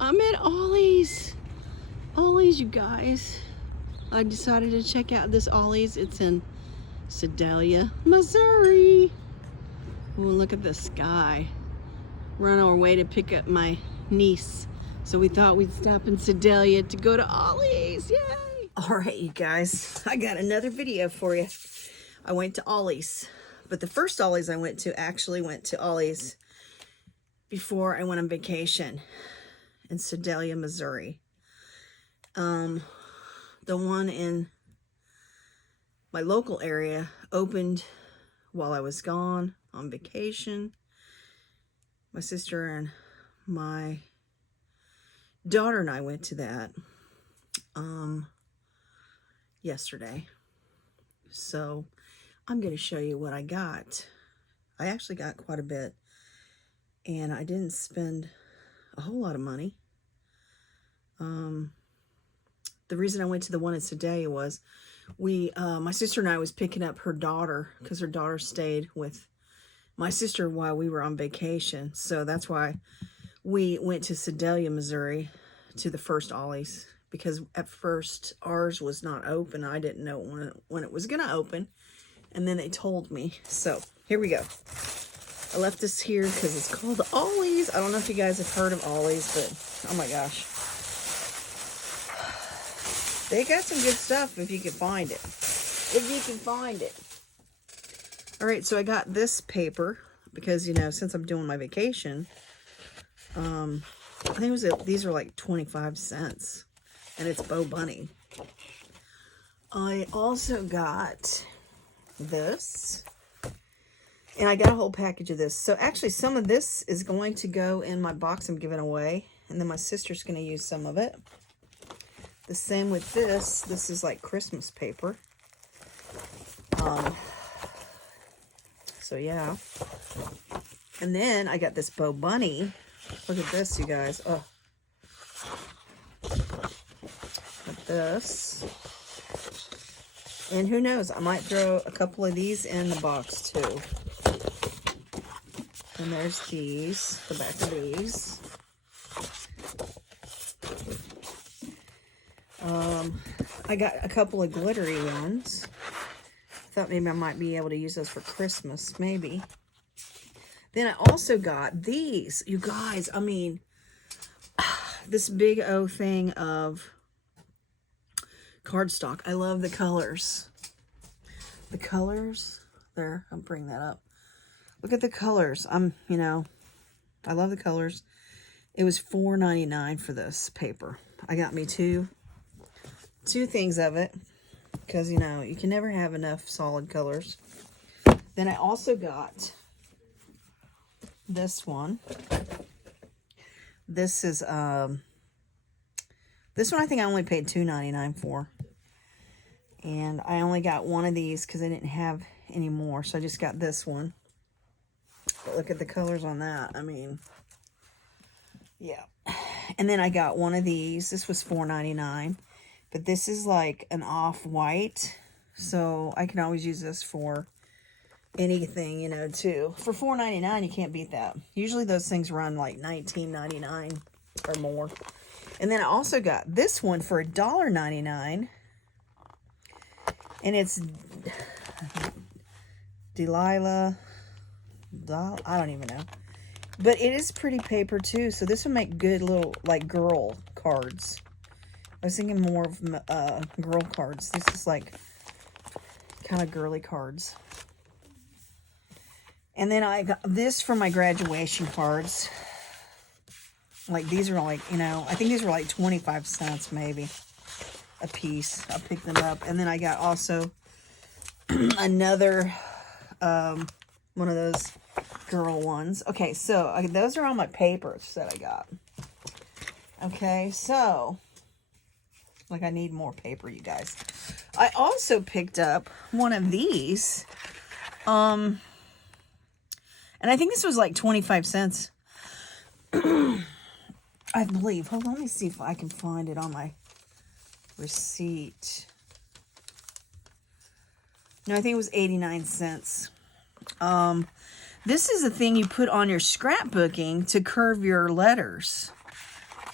I'm at Ollie's. Ollie's, you guys. I decided to check out this Ollie's. It's in Sedalia, Missouri. Ooh, look at the sky. We're on our way to pick up my niece. So we thought we'd stop in Sedalia to go to Ollie's. Yay! All right, you guys. I got another video for you. I went to Ollie's. But the first Ollie's I went to Ollie's before I went on vacation in Sedalia, Missouri. The one in my local area opened while I was gone on vacation. My sister and my daughter and I went to that yesterday. So I'm going to show you what I got. I actually got quite a bit, and I didn't spend a whole lot of money. The reason I went to the one in Sedalia was my sister and I was picking up her daughter because her daughter stayed with my sister while we were on vacation. So that's why we went to Sedalia, Missouri to the first Ollie's, because at first ours was not open. I didn't know when it was going to open. And then they told me. So here we go. I left this here because it's called Ollie's. I don't know if you guys have heard of Ollie's, but oh my gosh. They got some good stuff if you can find it. If you can find it. All right, so I got this paper because, you know, since I'm doing my vacation, I think these are like 25 cents. And it's Bo Bunny. I also got this. And I got a whole package of this. So actually some of this is going to go in my box I'm giving away. And then my sister's going to use some of it. The same with this. This is like Christmas paper. So yeah. And then I got this Bo Bunny. Look at this, you guys. Oh. Got this. And who knows, I might throw a couple of these in the box too. And there's these, the back of these. I got a couple of glittery ones. I thought maybe I might be able to use those for Christmas, maybe. Then I also got these, you guys. I mean, this big O thing of cardstock. I love the colors. The colors, there, I'll bring that up. Look at the colors. You know, I love the colors. It was $4.99 for this paper. I got me two things of it because, you know, you can never have enough solid colors. Then I also got this one. This is this one I think I only paid $2.99 for. And I only got one of these because I didn't have any more. So I just got this one. But look at the colors on that. I mean, yeah. And then I got one of these. This was $4.99. But this is like an off-white. So I can always use this for anything, you know, too. For $4.99, you can't beat that. Usually those things run like $19.99 or more. And then I also got this one for $1.99. And it's Delilah. I don't even know. But it is pretty paper too. So this would make good little like girl cards. I was thinking more of girl cards. This is like kind of girly cards. And then I got this for my graduation cards. Like these are like, you know, I think these were like 25 cents maybe a piece. I picked them up. And then I got also another one of those girl ones. Okay, so those are all my papers that I got. Okay, so like I need more paper, you guys. I also picked up one of these. And I think this was like 25 cents. I believe. Hold on, let me see if I can find it on my receipt. No, I think it was 89 cents. This is a thing you put on your scrapbooking to curve your letters.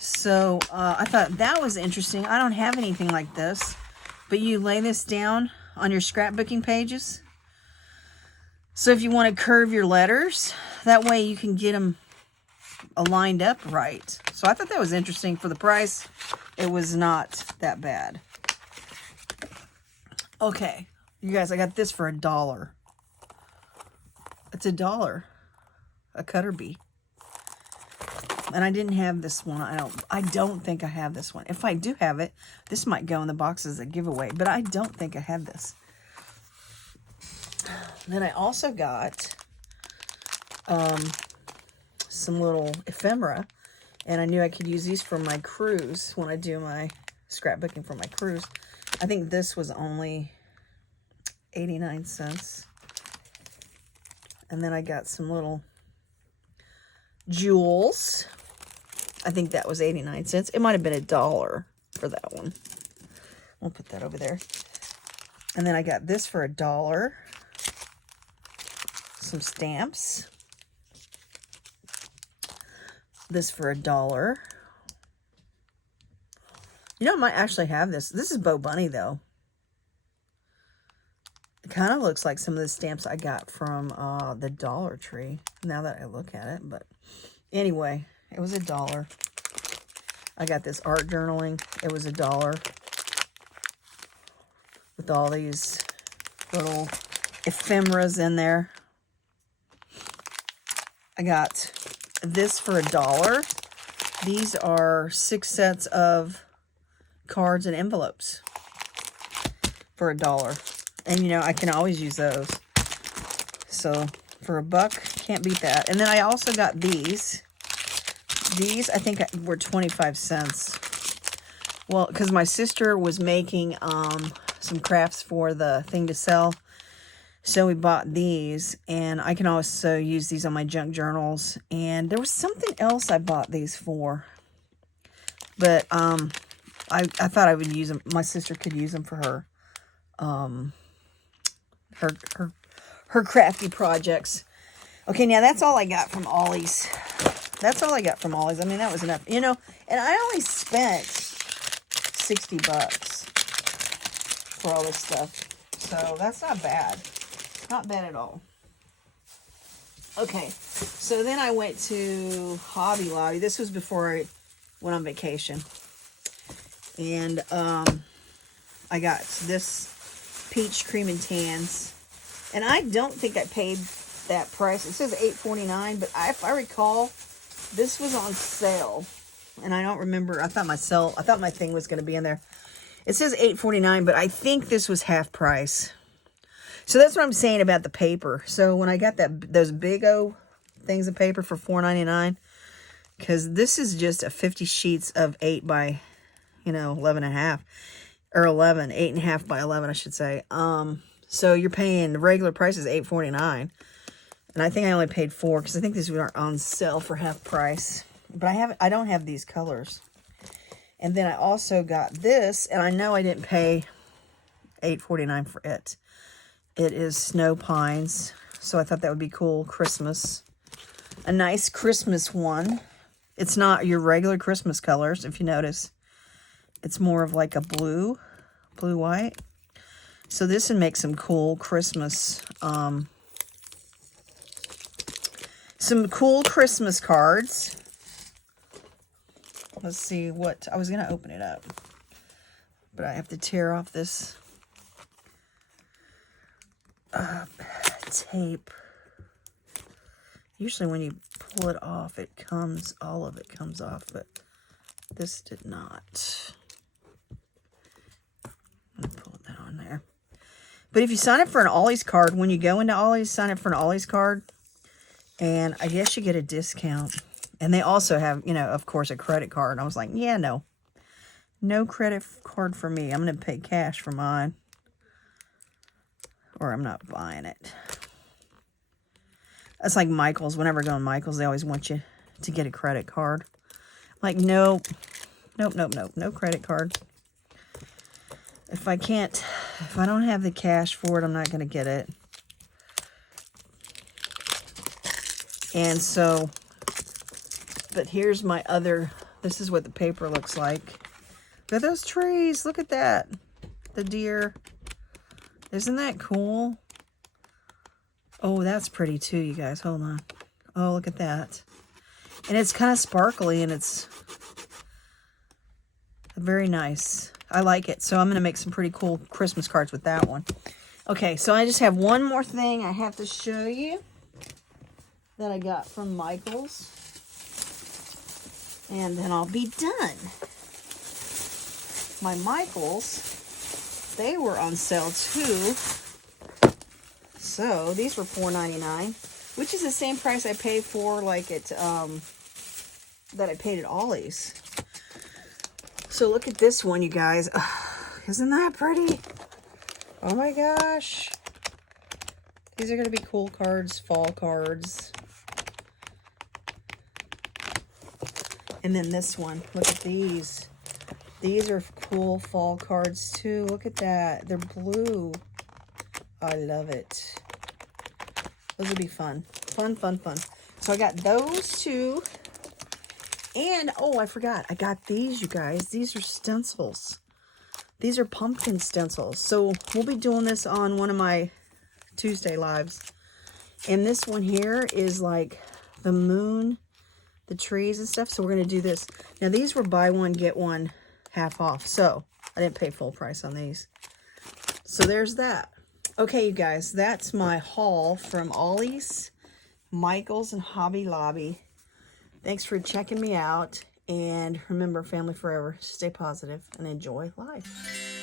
So I thought that was interesting. I don't have anything like this, but you lay this down on your scrapbooking pages. So if you want to curve your letters, that way you can get them lined up right. So I thought that was interesting. For the price, it was not that bad. Okay, you guys, I got this for $1. It's $1, a cutter bee. And I didn't have this one. I don't think I have this one. If I do have it, this might go in the box as a giveaway, but I don't think I have this. Then I also got some little ephemera, and I knew I could use these for my cruise when I do my scrapbooking for my cruise. I think this was only 89 cents. And then I got some little jewels. I think that was 89 cents. It might have been $1 for that one. We'll put that over there. And then I got this for $1. Some stamps. This for $1. You know, I might actually have this. This is Bo Bunny, though. It kind of looks like some of the stamps I got from the Dollar Tree, now that I look at it. But anyway, it was $1. I got this art journaling. It was $1. With all these little ephemeras in there. I got this for $1. These are 6 sets of cards and envelopes for $1. And, you know, I can always use those. So, for $1, can't beat that. And then I also got these. These, I think, were 25 cents. Well, because my sister was making some crafts for the thing to sell. So we bought these. And I can also use these on my junk journals. And there was something else I bought these for. But I thought I would use them. My sister could use them for her. Her crafty projects. Okay, now that's all I got from Ollie's. That's all I got from Ollie's. I mean, that was enough. You know, and I only spent $60 for all this stuff. So that's not bad. Not bad at all. Okay, so then I went to Hobby Lobby. This was before I went on vacation. And I got this peach cream and tans. And I don't think I paid that price. It says $8.49, but if I recall, this was on sale. And I don't remember. I thought my thing was going to be in there. It says $8.49, but I think this was half price. So that's what I'm saying about the paper. So when I got those big O things of paper for $4.99, because this is just a 50 sheets of 8 by, 11.5. Or 11, 8.5 by 11, I should say. So you're paying, the regular price is $8.49. And I think I only paid $4 because I think these were on sale for half price. But I don't have these colors. And then I also got this, and I know I didn't pay $8.49 for it. It is Snow Pines. So I thought that would be cool. Christmas. A nice Christmas one. It's not your regular Christmas colors, if you notice. It's more of like a blue-white. So this would make some cool Christmas, some cool Christmas cards. Let's see what, I was going to open it up, but I have to tear off this tape. Usually when you pull it off, all of it comes off, but this did not. I'm going to pull that on there. But if you sign up for an Ollie's card, when you go into Ollie's, sign up for an Ollie's card. And I guess you get a discount. And they also have, of course, a credit card. And I was like, yeah, no. No credit card for me. I'm going to pay cash for mine. Or I'm not buying it. That's like Michael's. Whenever I go to Michael's, they always want you to get a credit card. I'm like, nope. Nope. No credit card. If I don't have the cash for it, I'm not going to get it. And so, but here's my other This is what the paper looks like. Look at those trees. Look at that. The deer. Isn't that cool? Oh, that's pretty too, you guys. Hold on. Oh, look at that. And it's kind of sparkly, and it's very nice. I like it. So I'm going to make some pretty cool Christmas cards with that one. Okay, so I just have one more thing I have to show you that I got from Michael's. And then I'll be done. My Michael's, they were on sale too. So these were $4.99, which is the same price I paid for like at that I paid at Ollie's. So look at this one, you guys. Isn't that pretty? Oh my gosh. These are going to be cool cards, fall cards. And then this one, look at these. These are cool fall cards too. Look at that. They're blue. I love it. Those will be fun. Fun, fun, fun. So I got those two. And, oh, I forgot. I got these, you guys. These are stencils. These are pumpkin stencils. So we'll be doing this on one of my Tuesday lives. And this one here is like the moon, the trees and stuff. So we're going to do this. Now, these were buy one, get one half off. So I didn't pay full price on these. So there's that. Okay, you guys, that's my haul from Ollie's, Michael's, and Hobby Lobby. Thanks for checking me out. And remember, family forever. Stay positive and enjoy life.